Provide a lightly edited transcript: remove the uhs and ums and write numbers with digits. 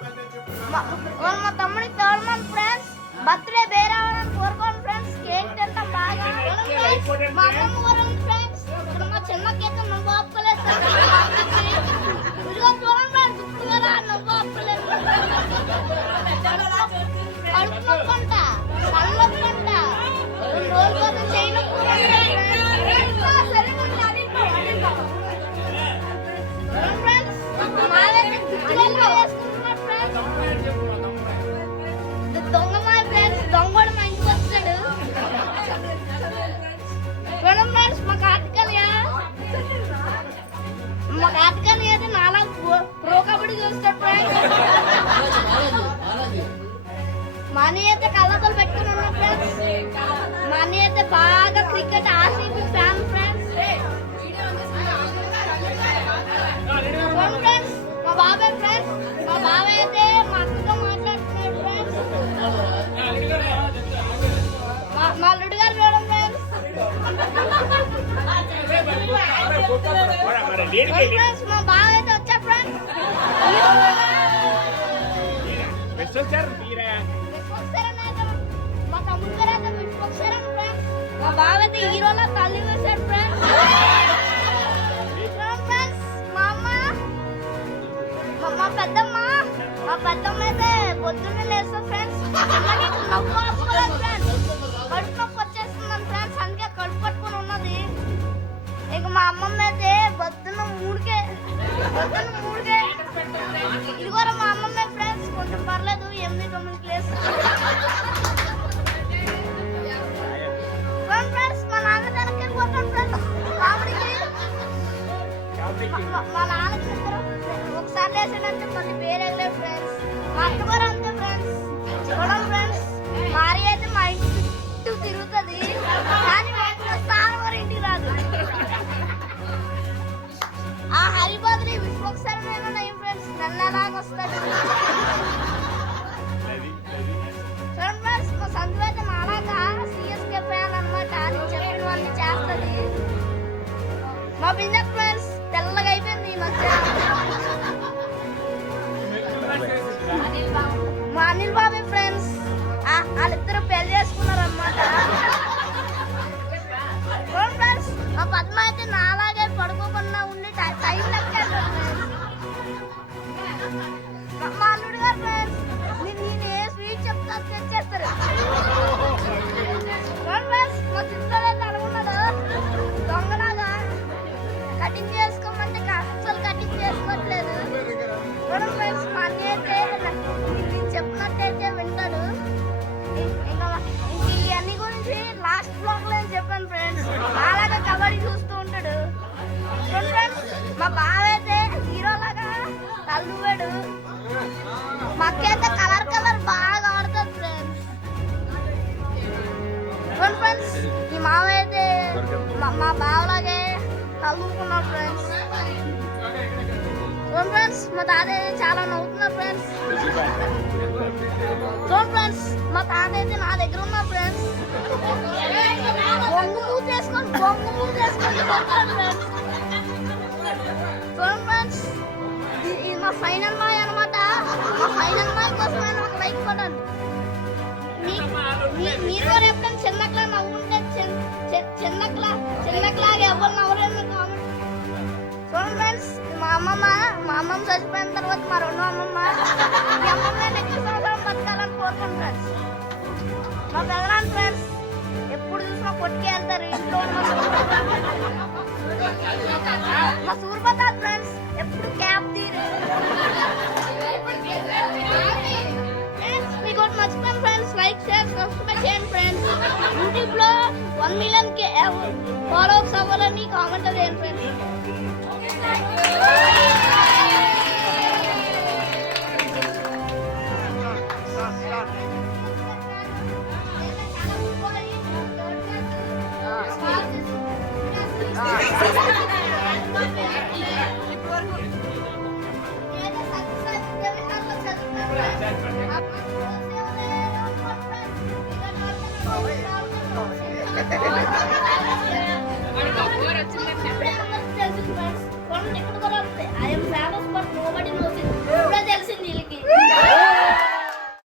మా తమ్ముడి third month friends birthday వేరాలని కోరుకోండి ఫ్రెండ్స్. కేక్ తింటాం బాగా. మా అమ్మమ్మ గారు ఫ్రెండ్స్ ఇక్కడ మా చిన్నకైతే నువ్వు ఆపుకోలేదు ఇదిగో చూడండి ఫ్రెండ్స్ గుర్తుగా నువ్వు ఆపుకోలేదు. కడుపు నొప్పంట కళ్ళొప్పంట 2 రోజుల కోసం చేయను ఫ్రెండ్స్. మాదైతే గుర్తుగా వేసుకుంటున్నారు ఫ్రెండ్స్. దొంగ మా ఫ్రెండ్స్ దొంగడు మా ఇంటికి వస్తాడు. చూడండి ఫ్రెండ్స్ మా కార్తికాని అయితే నాలా ప్రో కబడ్డీ చూస్తాడు ఫ్రెండ్స్. మా అన్నయ్య అయితే కళ్ళతలు పెట్టుకుని ఉన్నాం ఫ్రెండ్స్. మా అన్నయ్య అయితే బాగా క్రికెట్ ఆర్సీబీ ఫ్యాన్ ఫ్రెండ్స్. చూడండి ఫ్రెండ్స్ మా బాబాయ్ ఫ్రెండ్స్. మా బాబాయ్ అయితే మా అక్కతో మాట్లాడుతున్నాడు ఫ్రెండ్స్. మా అల్లుడు గారు చూడండి ఫ్రెండ్స్. ఫ్రెండ్స్ మా బావ అయితే వచ్చా ఫ్రెండ్స్. మా తమ్ముడు గారు అయితే విశ్వక్సేన్ ఫ్రెండ్స్. మా బావ అయితే హీరోలా తల్లి వేశాడు ఫ్రెండ్స్. ఫ్రెండ్స్ మా అమ్మ మా పెద్దమ్మ అయితే పొద్దున్నే లేస్తాం ఫ్రెండ్స్. నవ్వు ఆపుకోలేదు ఫ్రెండ్స్. కడుపు నొప్పి వచ్చేస్తున్నాను ఫ్రెండ్స్. అందుకే కడుపు పట్టుకుని ఉన్నది. ఇక మా అమ్మమ్మ అయితే పొద్దున్న మూడుకే ఇదిగోరా మా అమ్మమ్మ ఫ్రెండ్స్. కొంచెం పర్లేదు 8-9 లేస్తుంది ఫ్రెండ్స్. మా నాన్న వెనక్కి వెళ్ళిపోతాను ఫ్రెండ్స్ కామెడీకి. మా నాన్నకి ఒకసారి లేసాడంటే మళ్ళీ వేరేగలేదు ఫ్రెండ్స్. మా అత్తగారు అంతే ఫ్రెండ్స్. చూడండి ఫ్రెండ్స్ మారి అయితే మా ఇంటి చుట్టూ తిరుగుతుంది కానీ స్థానం వారి ఇంటికి రాదు. ఆ హరిబాద్రి విశ్వక్సేన్ ఫ్రెండ్స్ నెలలాగా వస్తాడు. చూడండి ఫ్రెండ్స్ మా సందు అయితే నాలాగా సిఎస్కే ఫ్యాన్ అన్నమాట. అని చెప్పినవన్నీ చేస్తుంది. మా బిందక్ ఫ్రెండ్స్ తెల్లగా అయిపోయింది ఈ మధ్య. మా అనిల్ బాబు ఫ్రెండ్స్ వాళ్ళిద్దరు పెళ్లి చేసుకున్నారు అన్నమాట. ఫ్రెండ్స్ మా పద్మ అయితే నాలాగే పడుకోకుండా ఉండి టైం లెక్కాడు. మా అల్లుడు గారు ఫ్రెండ్స్ నేను ఏ స్వీట్ చెప్తా తెచ్చేస్తారు. ఫ్రెండ్స్ మా సిస్టర్ అయితే అనుకున్నాడు దొంగలాగా కటింగ్ చేసుకోమంటే అసలు కటింగ్ చేసుకోవట్లేదు. ఫ్రెండ్స్ మా అన్నయ్య అయితే నేను చెప్పినట్టయితే వింటాడు. ఇంకా ఇవన్నీ గురించి లాస్ట్ బ్లాగ్ లో చెప్పాను ఫ్రెండ్స్. అలాగా కబడ్డీ చూస్తూ ఉంటాడు. ఫ్రెండ్స్ మా బావ అయితే హీరోలాగా తల్లువాడు. మా అక్క అయితే కలర్ బాగా ఆడుతుంది ఫ్రెండ్స్. ఫ్రెండ్స్ ఈ మావ అయితే మా బావలాగే తల్లుకున్నాడు ఫ్రెండ్స్. ఫ్రెండ్స్ మా తాత అయితే చాలా నవ్వుతున్నారు ఫ్రెండ్స్. ఫ్రెండ్స్ మా తాత అయితే నా దగ్గర ఉన్నా ఫ్రెండ్స్. బొంగు మూత వేసుకొని ఫ్రెండ్స్. ఇది మా ఫైనల్ మాయ్ అనమాట. మా ఫైనల్ మాయ్ కోసం నేను ఒక లైక్ కొట్టాను. మీరు కూడా ఎప్పుడైనా చిన్నక్లా నవ్వుంటే చిన్నక్లాగా ఎవరు నవ్వలేదు కామెంట్. చూడండి ఫ్రెండ్స్ మా అమ్మమ్మ చచ్చిపోయిన తర్వాత మా రెండో అమ్మమ్మ ఈ అమ్మమ్మ నెక్స్ట్ సంవత్సరం బతకాలని కోరుకుంటాను ఫ్రెండ్స్. మా పెదనాన్న ఫ్రెండ్స్ ఎప్పుడు చూసినా కొట్టుకే వెళ్తారు ఇంట్లో. మా సూర్యప్రతాప్ ఫ్రెండ్స్ ఎప్పుడు క్యాప్ తీరు. మీకు ఒకటి మర్చిపోయాను ఫ్రెండ్స్. లైక్ షేర్ సబ్స్క్రైబ్ చేయండి ఫ్రెండ్స్. యూట్యూబ్ లో 1 million ఫాలోవర్స్ అవ్వాలని కామెంట్ చేయండి ఫ్రెండ్స్.